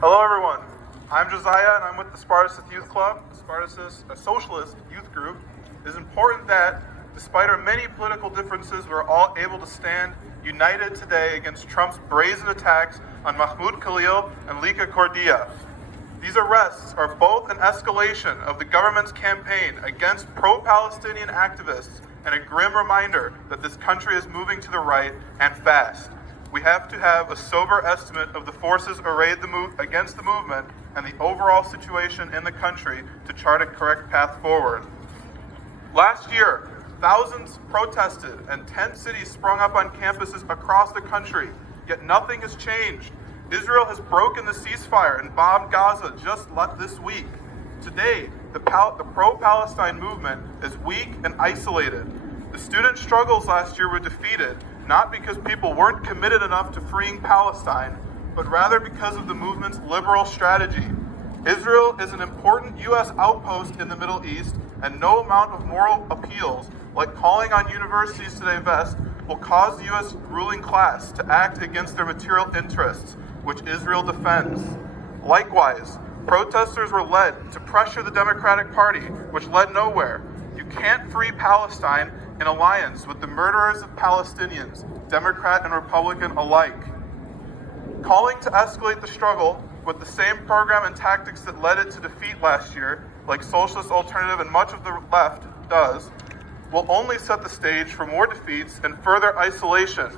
Hello everyone, I'm Josiah and I'm with the Spartacus Youth Club. Spartacus, a socialist youth group. It is important that, despite our many political differences, we're all able to stand united today against Trump's brazen attacks on Mahmoud Khalil and Leeqa Kordia. These arrests are both an escalation of the government's campaign against pro-Palestinian activists and a grim reminder that this country is moving to the right and fast. We have to have a sober estimate of the forces arrayed against the movement and the overall situation in the country to chart a correct path forward. Last year, thousands protested and 10 cities sprung up on campuses across the country, yet nothing has changed. Israel has broken the ceasefire and bombed Gaza just this week. Today, the pro-Palestine movement is weak and isolated. The student struggles last year were defeated, not because people weren't committed enough to freeing Palestine, but rather because of the movement's liberal strategy. Israel is an important U.S. outpost in the Middle East, and no amount of moral appeals, like calling on universities to divest, will cause the U.S. ruling class to act against their material interests, which Israel defends. Likewise, protesters were led to pressure the Democratic Party, which led nowhere. You can't free Palestine in alliance with the murderers of Palestinians, Democrat and Republican alike. Calling to escalate the struggle with the same program and tactics that led it to defeat last year, like Socialist Alternative and much of the left does, will only set the stage for more defeats and further isolation.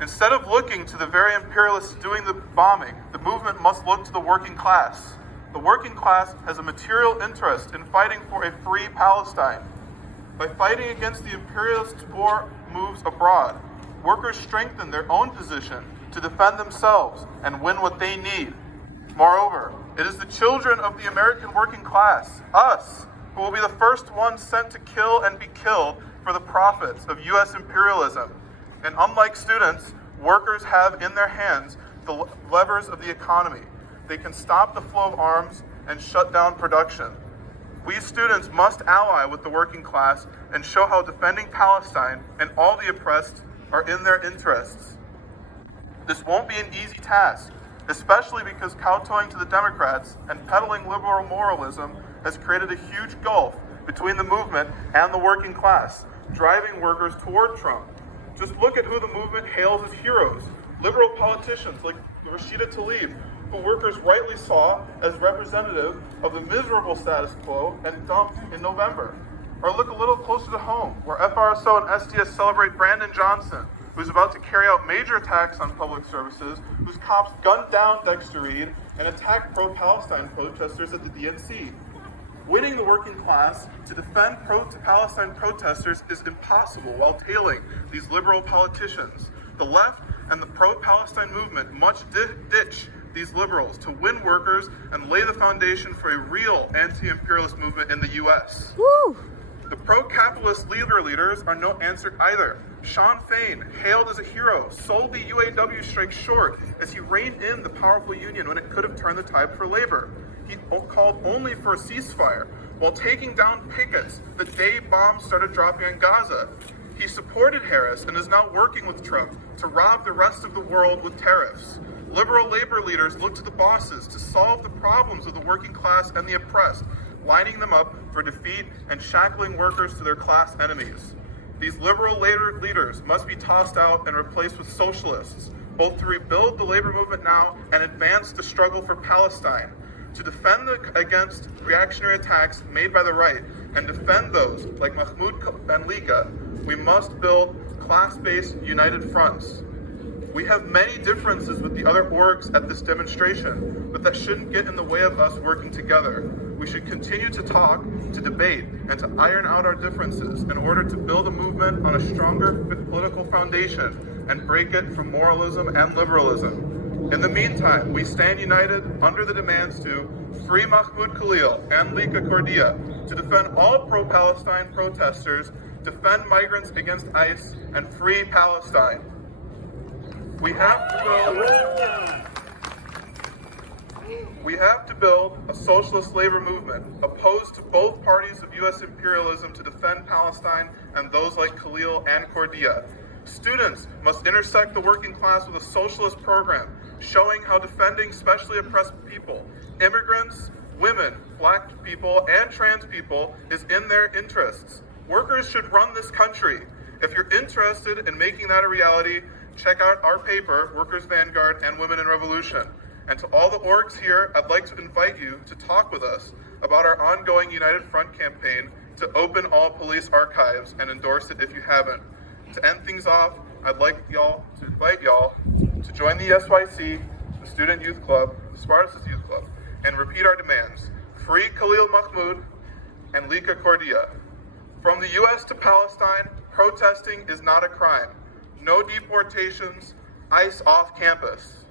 Instead of looking to the very imperialists doing the bombing, the movement must look to the working class. The working class has a material interest in fighting for a free Palestine. By fighting against the imperialist war moves abroad, workers strengthen their own position to defend themselves and win what they need. Moreover, it is the children of the American working class, us, who will be the first ones sent to kill and be killed for the profits of U.S. imperialism. And unlike students, workers have in their hands the levers of the economy. They can stop the flow of arms and shut down production. We students must ally with the working class and show how defending Palestine and all the oppressed are in their interests. This won't be an easy task, especially because kowtowing to the Democrats and peddling liberal moralism has created a huge gulf between the movement and the working class, driving workers toward Trump. Just look at who the movement hails as heroes. Liberal politicians like Rashida Tlaib, who workers rightly saw as representative of the miserable status quo and dumped in November. Or look a little closer to home, where FRSO and SDS celebrate Brandon Johnson, who's about to carry out major attacks on public services, whose cops gunned down Dexter Reed and attacked pro-Palestine protesters at the DNC. Winning the working class to defend pro-Palestine protesters is impossible while tailing these liberal politicians. The left and the pro-Palestine movement must ditch these liberals to win workers and lay the foundation for a real anti-imperialist movement in the U.S. Woo! The pro-capitalist leaders are no answer either. Sean Fain, hailed as a hero, sold the UAW strike short as he reined in the powerful union when it could have turned the tide for labor. He called only for a ceasefire while taking down pickets the day bombs started dropping on Gaza. He supported Harris and is now working with Trump to rob the rest of the world with tariffs. Liberal labor leaders look to the bosses to solve the problems of the working class and the oppressed, lining them up for defeat and shackling workers to their class enemies. These liberal labor leaders must be tossed out and replaced with socialists, both to rebuild the labor movement now and advance the struggle for Palestine. To defend against reactionary attacks made by the right and defend those like Mahmoud and Leeqa, we must build class-based united fronts. We have many differences with the other orgs at this demonstration, but that shouldn't get in the way of us working together. We should continue to talk, to debate, and to iron out our differences in order to build a movement on a stronger political foundation and break it from moralism and liberalism. In the meantime, we stand united under the demands to free Mahmoud Khalil and Leeqa Kordia, to defend all pro-Palestine protesters, defend migrants against ICE, and free Palestine. We have to build a socialist labor movement opposed to both parties of U.S. imperialism to defend Palestine and those like Khalil and Kordia. Students must intersect the working class with a socialist program, showing how defending specially oppressed people, immigrants, women, black people, and trans people is in their interests. Workers should run this country. If you're interested in making that a reality, check out our paper, Workers' Vanguard and Women in Revolution. And to all the orgs here, I'd like to invite you to talk with us about our ongoing United Front campaign to open all police archives and endorse it if you haven't. To end things off, I'd like y'all to invite y'all to join the SYC, the Student Youth Club, the Spartacus Youth Club, and repeat our demands. Free Khalil Mahmoud and Leeqa Kordia. From the US to Palestine, protesting is not a crime. No deportations, ICE off campus.